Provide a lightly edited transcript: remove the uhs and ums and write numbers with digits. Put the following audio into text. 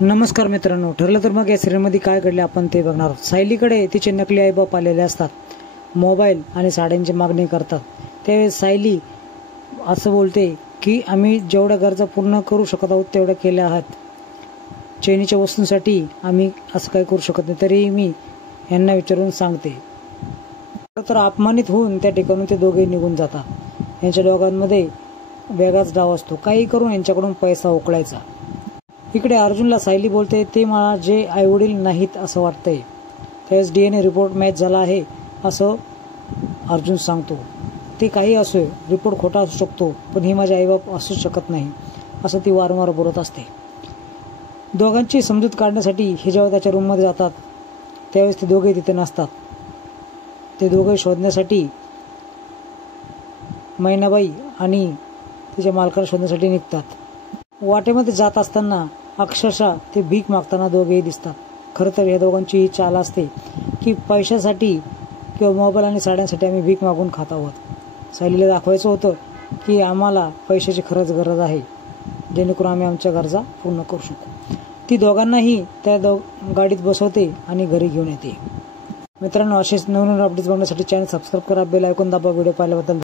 नमस्कार मित्रांनो, ठरलं तर मग या सिरियलमध्ये काय घडले आपण ते बघणार आहोत। सायलीकडे तिचे नकली आईबाप आलेले असतात, मोबाईल आणि साड्यांची मागणी करतात। त्यावेळेस सायली असं बोलते की आम्ही जेवढ्या गरजा पूर्ण करू शकत आहोत तेवढ्या केल्या आहेत, चैनीच्या वस्तूंसाठी आम्ही असं काही करू शकत नाही, तरी मी यांना विचारून सांगते। तर अपमानित होऊन त्या ठिकाणून ते दोघे निघून जातात। यांच्या दोघांमध्ये वेगळाच डाव असतो, काही करून यांच्याकडून पैसा उकळायचा। इकडे अर्जुनला सायली बोलते ते मला जे आईवडील नाहीत असं वाटतंय। त्यावेळेस DNA रिपोर्ट मॅच झाला आहे असं अर्जुन सांगतो। ते काही असो, रिपोर्ट खोटा असू शकतो, पण हे माझे आईबाप असूच शकत नाही असं ती वारंवार बोलत असते। दोघांची समजूत काढण्यासाठी हे जेव्हा त्याच्या रूममध्ये जातात त्यावेळेस ते दोघे तिथे नसतात। ते दोघे शोधण्यासाठी मैनाबाई आणि तिच्या मालकाला शोधण्यासाठी निघतात। वाटेमध्ये जात असताना अक्षरशः ते भीक मागताना दोघेही दिसतात। खरं तर या दोघांची ही चाल असते की पैशासाठी किंवा मोबाईल आणि साड्यांसाठी आम्ही भीक मागून खात आहोत। सायलीला दाखवायचं होतं की आम्हाला पैशाची खरंच गरज आहे, जेणेकरून आम्ही आमच्या गरजा पूर्ण करू शकू। ती दोघांनाही त्या गाडीत बसवते आणि घरी घेऊन येते। मित्रांनो, असेच नवीन अपडेट्स बघण्यासाठी चॅनल सबस्क्राईब करा, बेल आयकॉन दाबा। व्हिडिओ पाहिल्याबद्दल